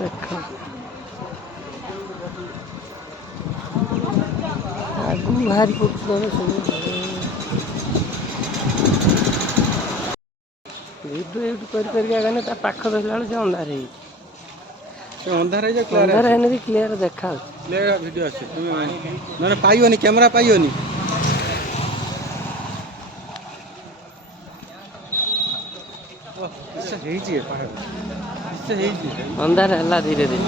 देखो आगू भारी पड़ता वीडियो एड कर पाख देखला से अंधार अंधार अंधार है भी क्लियर देखा क्लियर वीडियो अच्छे ना पाइबनी कैमरा पाइबनी अंधार है धीरे धीरे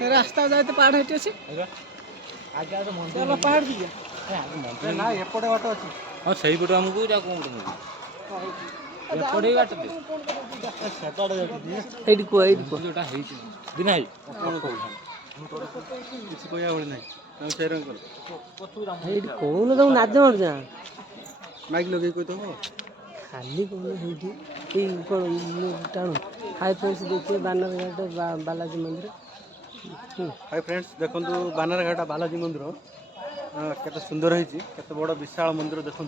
रास्ता जाए तो पहाड़ हटे अच्छे पहाड़ दिखे ना एपटे बाट अच्छे हाँ से पटे आमको दिना कौन तो नाच मार माइक लगे कोई तो खाली कौन टाणु हाय फ्रेंड्स देखिए बानर घाट बालाजी मंदिर हाय फ्रेंड्स देखो बानर घाट बालाजी मंदिर केते सुंदर है केते बड़ विशाल मंदिर देखो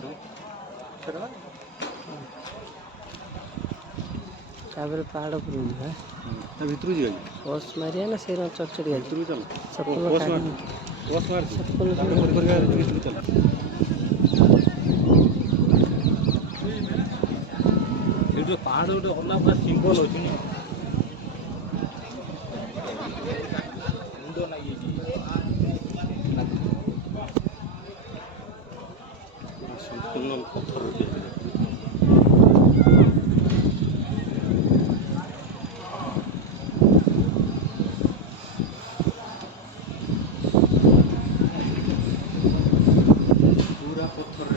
पहाड़ पर भितर जी बस मारिया ना से चढ़ भितर चल चप्पल बस मार चप्पल चल पहाड़ गोटे हल्ला पूरा सिंपल अच्छे संपूर्ण पत्थर पूरा पत्थर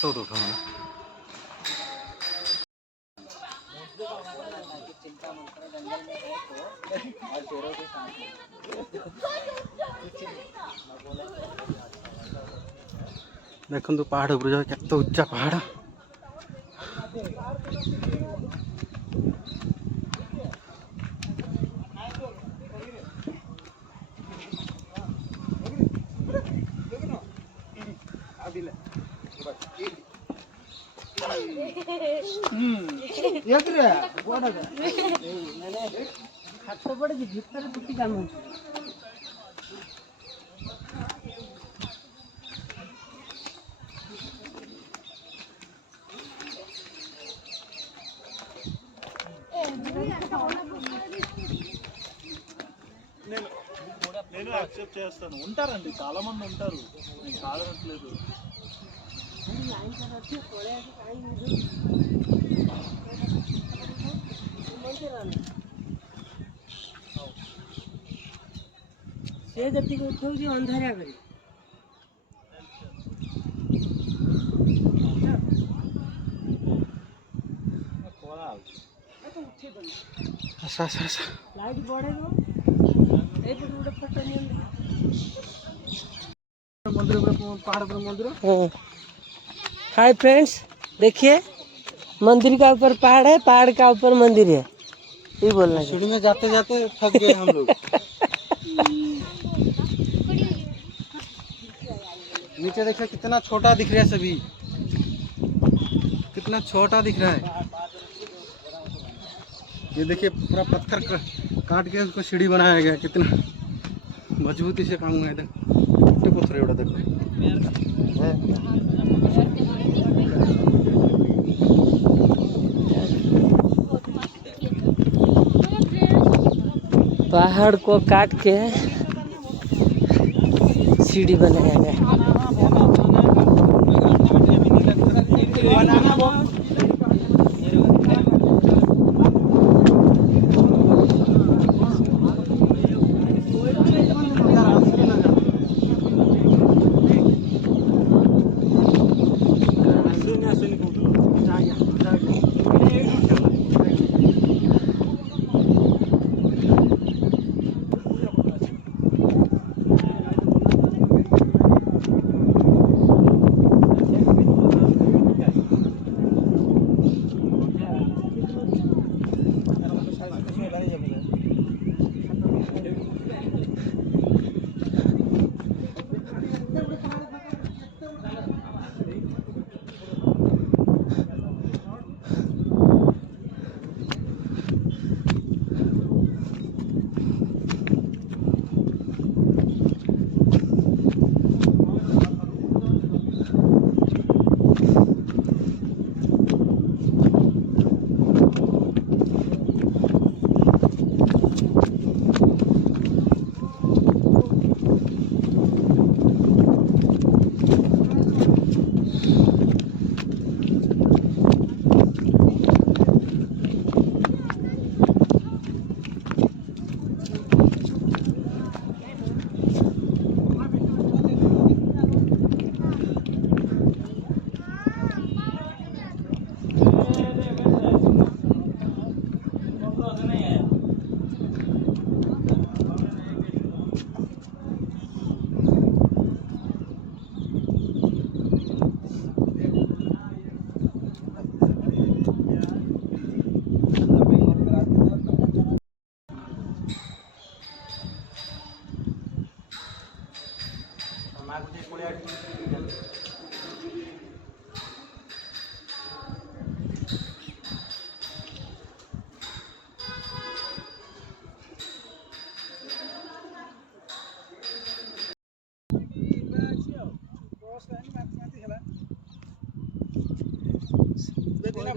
फोटो उठा देखो पहाड़ ऊपर जाओ केते उच्चा पहाड़ నేను యాక్సెప్ట్ చేస్తాను ఉంటారండి చాలా మంది ఉంటారు నేను కాదనట్లేదు से जति उठौ अंधारिया करी लाइट बढ़े हाय फ्रेंड्स देखिए मंदिर का ऊपर पहाड़ है पहाड़ का ऊपर मंदिर है ये बोलना सीढ़ी में जाते जाते थक गए हम लोग नीचे देखिए कितना छोटा दिख रहा है सभी कितना छोटा दिख रहा है ये देखिए पूरा पत्थर काट के उसको सीढ़ी बनाया गया, कितना मजबूती से काम हुआ है। इधर पत्थर है, देखो पहाड़ को काट के सीढ़ी बनाया गया।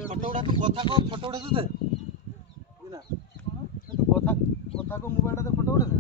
फोटो उड़ा तो कथा को फोटो उड़ा दे ना, तो कथा को मोबाइल दे फोटो उड़ा दे।